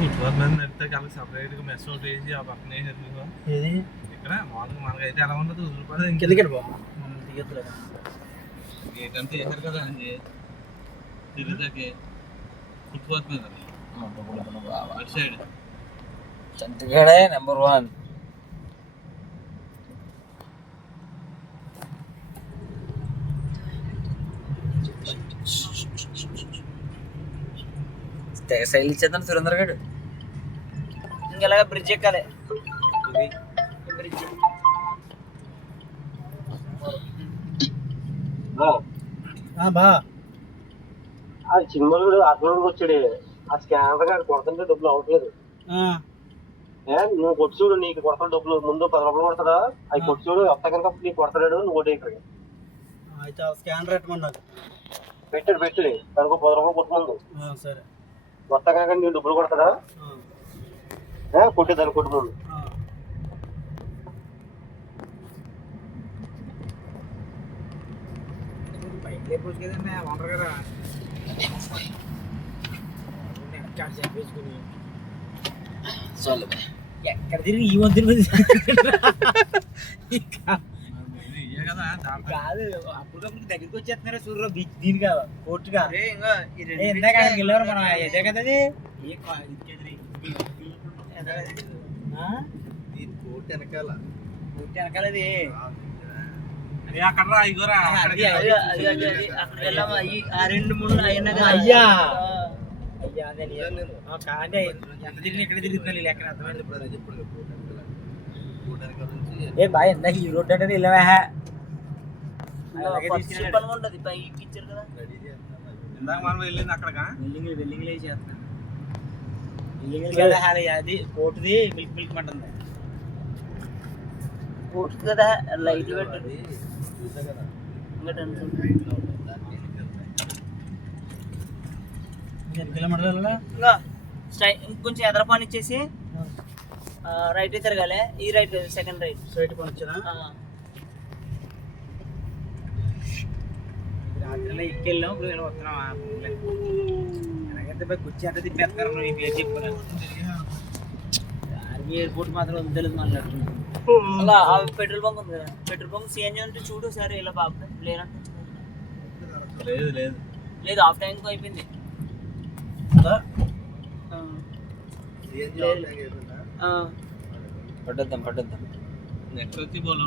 Football మీద నడితే వాళ్ళకి సపరేట్గా మెస్ ఒకటి వేసి ఆ పక్కన వేసారు. ఏది ఇక్కడ మామూలుగా మనకైతే ఎలా ఉండదు, వదిలిపడదు. ఇంకెందుకంటే బాబు ఏంటంటే వేసారు కదా అని తిరుగుతాకే ఫుట్బాల్ మీద అటు సైడ్ చంటిగాడే నెంబర్ 1. తెగ శైలి ఇచ్చేద్దాం సురేందర్ గారు. ఇంకెలాగా బ్రిడ్జ్ ఎక్కాలి. బ్రిడ్జ్ బా ఆ సినిమాలు అసలు వచ్చాడు. ఆ స్కానర్ గారు కొడుతుంటే డబ్బులు అవ్వట్లేదు. నువ్వు కొట్టు చూడు, నీకు కొడతాడు డబ్బులు. ముందు 10 రూపాయలు కొడతాడా, అవి కొట్టు చూడు. వస్తా కనుక నీకు కొడతాడు, నువ్వు కొట్టే ఇక్కడ. అయితే స్కానర్ పెట్టమన్నారు. పెట్టాడు కనుక 10 రూపాయలు కొట్టుకుందు. సరే వస్తా కనుక నీకు డబ్బులు కొడతాడా, కొట్టేదాన్ని కొట్టు ముందు. ఎక్కడ తిరిగి ఈ వంతులు కాదు. అప్పటికప్పుడు దగ్గరికి వచ్చేస్తున్నారు సూర్యుడు బీచ్ దీనిగా కోర్టుగా. ఇందాక వెళ్ళారు మనం. అదే కదా అది కోర్టు వెనకాల వెనకాలది. అక్కడ ఇగోరా ఆ 2-3 అయ్యా అయ్యా అదే కాదే. ఎంత తిరిగి ఎక్కడ తిరుగుతున్నా లెక్క అర్థమైంది. ఏ బాయ్ ఇందాక ఈ రోడ్డు అంటే వెళ్ళవా ఉంటుంది పైకి ఇచ్చారు కదా. ఇందాక మనం వెళ్ళింది అక్కడగా వెల్లింగ్ చేస్తున్నాను. వెల్లింగ్ కదా అది కోటుది మిల్క్ మంటుంది. కోర్టు కదా లైట్ పెట్టండి. కొంచెం ఎదర పని ఇచ్చేసి రైట్ తిరగాలి. ఈ రైట్ సెకండ్ రైట్ స్ట్రైట్ పని వచ్చానా. రాత్రిలో ఎక్కెళ్ళాం. ఇప్పుడు వస్తున్నాం. ఎలాగైతే కూర్చి అంత తిప్పేస్తారు. నువ్వు ఈ పేరు చెప్పుకున్నాను. ఆర్మీ ఎయిర్పోర్ట్ మాత్రం తెలుసు మాట్లాడుతున్నాను. అలా పెట్రోల్ బంక్ ఉంది కదా, పెట్రోల్ బంక్ సిఎన్జి అంటే చూడు సరే. ఇలా బాబు లేనంటే లేదు హాఫ్ ట్యాంక్ అయిపోయింది. పడ్డద్దాం నెక్స్ట్ వచ్చి బోల్